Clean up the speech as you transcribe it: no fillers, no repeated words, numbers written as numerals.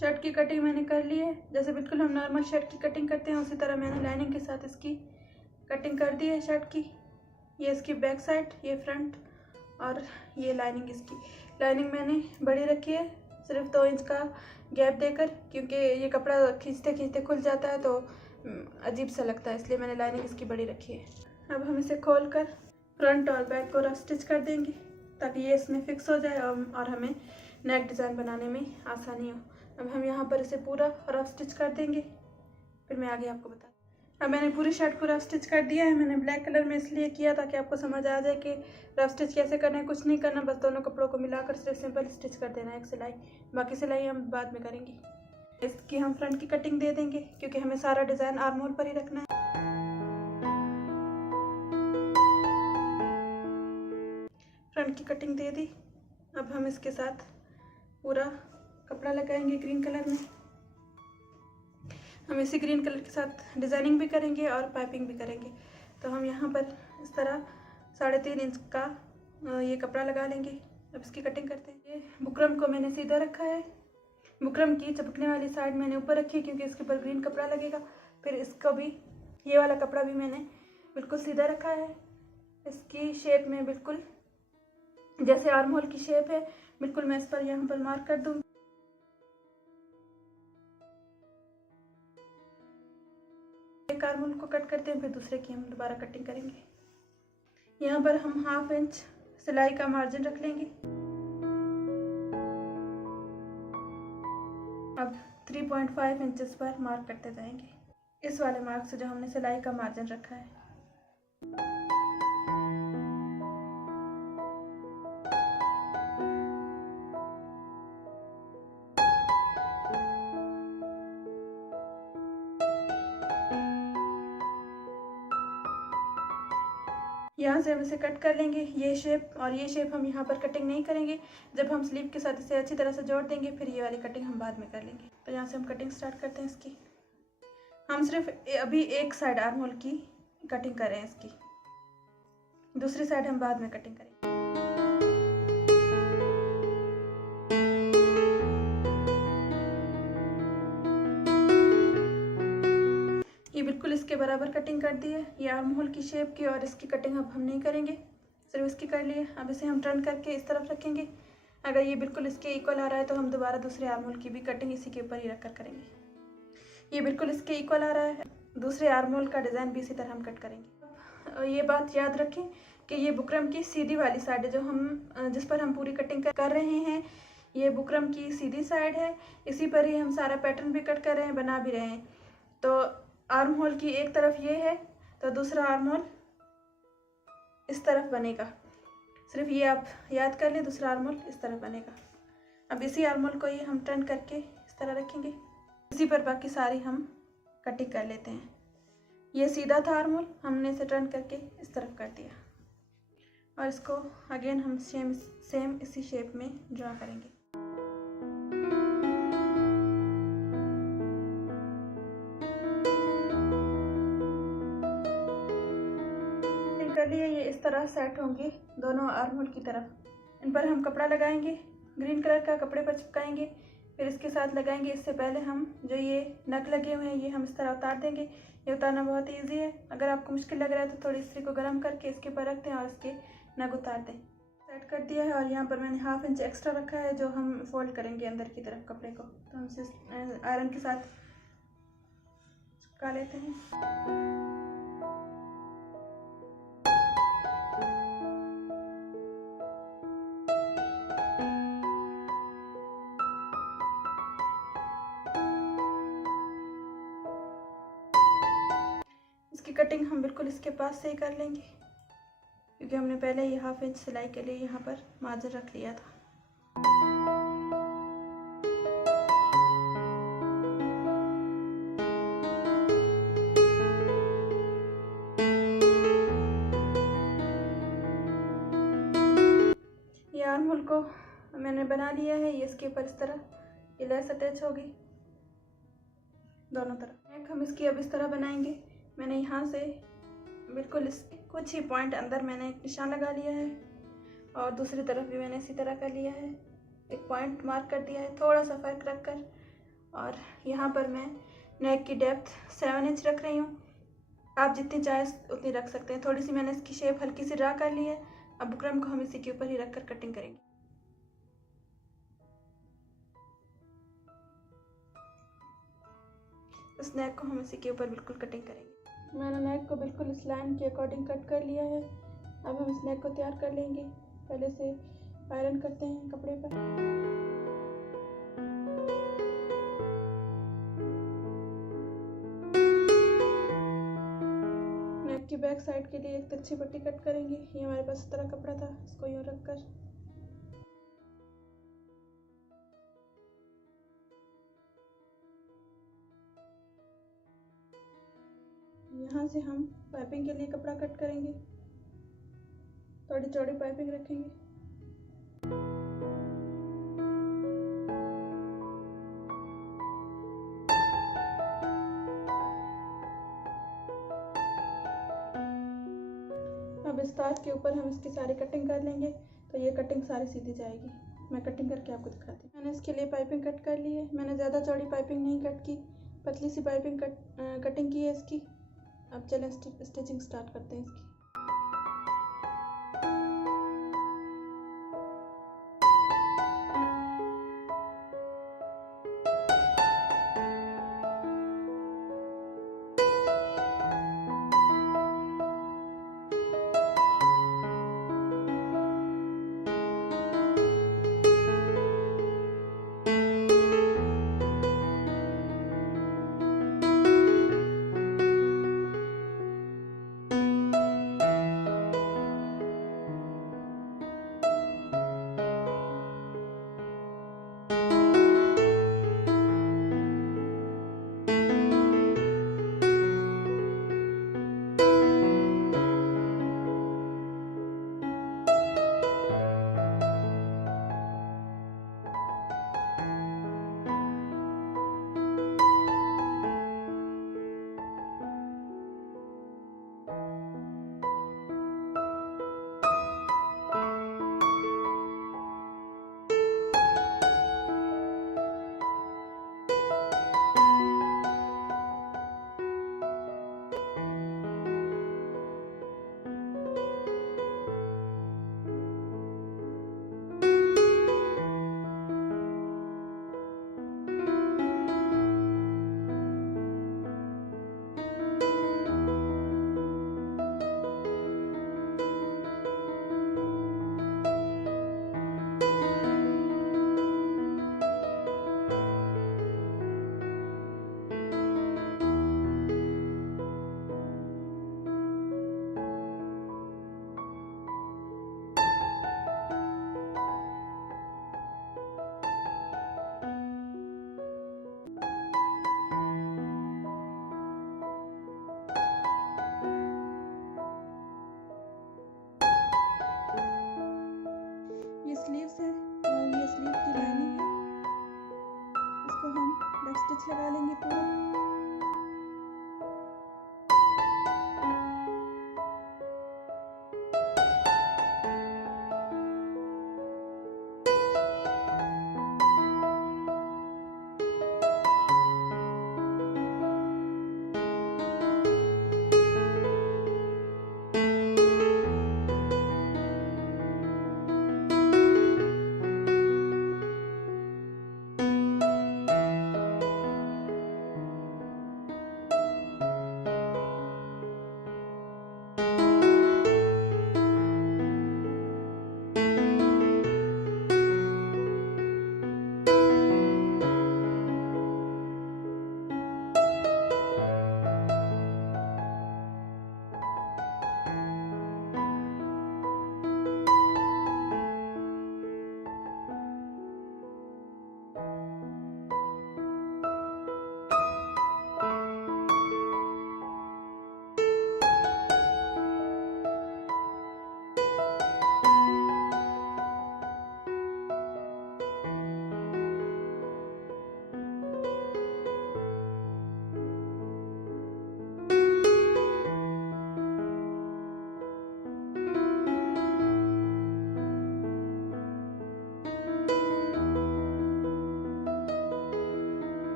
Shirt की cutting मैंने कर ली है। जैसे बिल्कुल हम नॉर्मल शर्ट की कटिंग करते हैं उसी तरह मैंने लाइनिंग के साथ इसकी कटिंग कर दी है शर्ट की। ये इसकी बैक साइड, ये फ्रंट और ये लाइनिंग। इसकी लाइनिंग मैंने बड़ी रखी है, सिर्फ 2 इंच का गैप देकर, क्योंकि ये कपड़ा खींचते खींचते खुल जाता है तो अजीब सा लगता है, इसलिए मैंने लाइनिंग इसकी बड़ी रखी है। अब हम इसे खोलकर फ्रंट और बैक को रफ स्टिच कर देंगे ताकि ये इसमें फिक्स हो जाए और हमें नेक डिज़ाइन बनाने में आसानी हो। अब हम यहाँ पर इसे पूरा रफ स्टिच कर देंगे, फिर मैं आगे आपको बता। अब मैंने पूरी शर्ट को रफ स्टिच कर दिया है। मैंने ब्लैक कलर में इसलिए किया ताकि आपको समझ आ जाए कि रफ स्टिच कैसे करना है। कुछ नहीं करना, बस दोनों कपड़ों को मिलाकर सिर्फ सिंपल स्टिच कर देना है एक सिलाई। बाकी सिलाई हम बाद में करेंगे। इसकी हम फ्रंट की कटिंग दे देंगे क्योंकि हमें सारा डिज़ाइन आर्म होल पर ही रखना है। फ्रंट की कटिंग दे दी। अब हम इसके साथ पूरा कपड़ा लगाएंगे ग्रीन कलर में। हम इसी ग्रीन कलर के साथ डिज़ाइनिंग भी करेंगे और पाइपिंग भी करेंगे। तो हम यहाँ पर इस तरह 3.5 इंच का ये कपड़ा लगा लेंगे। अब इसकी कटिंग करते हैं। ये बुकरम को मैंने सीधा रखा है। बुकरम की चपकने वाली साइड मैंने ऊपर रखी है क्योंकि इसके ऊपर ग्रीन कपड़ा लगेगा। फिर इसका भी, ये वाला कपड़ा भी मैंने बिल्कुल सीधा रखा है। इसकी शेप में बिल्कुल जैसे आर्म होल की शेप है, बिल्कुल मैं इस पर यहाँ पर मार्क कर दूँगी। एक आर्म होल को कट करते हैं, फिर दूसरे की हम दोबारा कटिंग करेंगे। यहाँ पर हम 1/2 इंच सिलाई का मार्जिन रख लेंगे। अब 3.5 इंचेस पर मार्क करते जाएंगे, इस वाले मार्क से जो हमने सिलाई का मार्जिन रखा है। यहाँ से हम इसे कट कर लेंगे, ये शेप और ये शेप हम यहाँ पर कटिंग नहीं करेंगे। जब हम स्लीव के साथ इसे अच्छी तरह से जोड़ देंगे फिर ये वाली कटिंग हम बाद में कर लेंगे। तो यहाँ से हम कटिंग स्टार्ट करते हैं इसकी। हम सिर्फ अभी एक साइड आर्म होल की कटिंग कर रहे हैं इसकी, दूसरी साइड हम बाद में कटिंग करेंगे। ये बिल्कुल इसके बराबर कटिंग कर दी है, ये आर्म होल की शेप की, और इसकी कटिंग अब हम नहीं करेंगे, सिर्फ इसकी कर लिए। अब इसे हम टर्न करके इस तरफ रखेंगे। अगर ये बिल्कुल इसके इक्वल आ रहा है तो हम दोबारा दूसरे आर्म होल की भी कटिंग इसी के ऊपर ही रखकर करेंगे। ये बिल्कुल इसके इक्वल आ रहा है, दूसरे आर्म होल का डिज़ाइन भी इसी तरह हम कट करेंगे। ये बात याद रखें कि ये बुकरम की सीधी वाली साइड है, जो हम जिस पर हम पूरी कटिंग कर रहे हैं, ये बुकरम की सीधी साइड है। इसी पर ही हम सारा पैटर्न भी कट कर रहे हैं, बना भी रहे हैं। तो आर्म होल की एक तरफ ये है तो दूसरा आर्म होल इस तरफ बनेगा। सिर्फ ये आप याद कर लें, दूसरा आर्म होल इस तरफ बनेगा। अब इसी आर्म होल को ये हम टर्न करके इस तरह रखेंगे। इसी पर बाकी सारी हम कटिंग कर लेते हैं। ये सीधा था आर्म होल, हमने इसे टर्न करके इस तरफ कर दिया और इसको अगेन हम सेम इसी शेप में ड्रा करेंगे। कर लिए, ये इस तरह सेट होंगे दोनों आर्म होल की तरफ। इन पर हम कपड़ा लगाएंगे, ग्रीन कलर का कपड़े पर चिपकाएंगे, फिर इसके साथ लगाएंगे। इससे पहले हम जो ये नग लगे हुए हैं ये हम इस तरह उतार देंगे। ये उतारना बहुत ईजी है। अगर आपको मुश्किल लग रहा है तो थोड़ी इस्त्री को गर्म करके इसके ऊपर रख दें और इसके नग उतार दें। सेट कर दिया है और यहाँ पर मैंने 1/2 इंच एक्स्ट्रा रखा है जो हम फोल्ड करेंगे अंदर की तरफ कपड़े को। तो हम इसे आयरन के साथ चिपका लेते हैं। इसकी कटिंग हम बिल्कुल इसके पास से ही कर लेंगे क्योंकि हमने पहले ये 1/2 इंच सिलाई के लिए यहाँ पर मार्जिन रख लिया था। ये आर्म होल को मैंने बना लिया है। ये इसके ऊपर इस तरह ये लेस अटैच होगी दोनों तरफ। नेक हम इसकी अब इस तरह बनाएंगे। मैंने यहाँ से बिल्कुल इसके कुछ ही पॉइंट अंदर मैंने एक निशान लगा लिया है और दूसरी तरफ भी मैंने इसी तरह कर लिया है। एक पॉइंट मार्क कर दिया है, थोड़ा सा फर्क रखकर और यहाँ पर मैं नेक की डेप्थ 7 इंच रख रही हूँ। आप जितनी चाहे उतनी रख सकते हैं। थोड़ी सी मैंने इसकी शेप हल्की सी ड्रा कर ली है। अब बुकरम को हम इसी के ऊपर ही रख कर कटिंग करेंगे। इस नेक को हम इसी के ऊपर बिल्कुल कटिंग करेंगे। मैंने नेक को बिल्कुल इस लाइन के अकॉर्डिंग कट कर लिया है। अब हम इस नेक को तैयार कर लेंगे। पहले से आयरन करते हैं कपड़े पर। नेक की बैक साइड के लिए एक तिरछी पट्टी कट करेंगे। ये हमारे पास इस तरह कपड़ा था, इसको यूँ रख कर यहाँ से हम पाइपिंग के लिए कपड़ा कट करेंगे। थोड़ी चौड़ी पाइपिंग रखेंगे। अब इस तार के ऊपर हम इसकी सारी कटिंग कर लेंगे, तो ये कटिंग सारी सीधी जाएगी। मैं कटिंग करके आपको दिखाती हूँ। मैंने इसके लिए पाइपिंग कट कर ली है। मैंने ज़्यादा चौड़ी पाइपिंग नहीं कट की, पतली सी पाइपिंग कटिंग की है इसकी। अब चलें स्टिचिंग स्टार्ट करते हैं इसकी। ये स्लीव्स है और ये स्लीव की लाइनिंग है। इसको हम बैक स्टिच लगा लेंगे पूरा।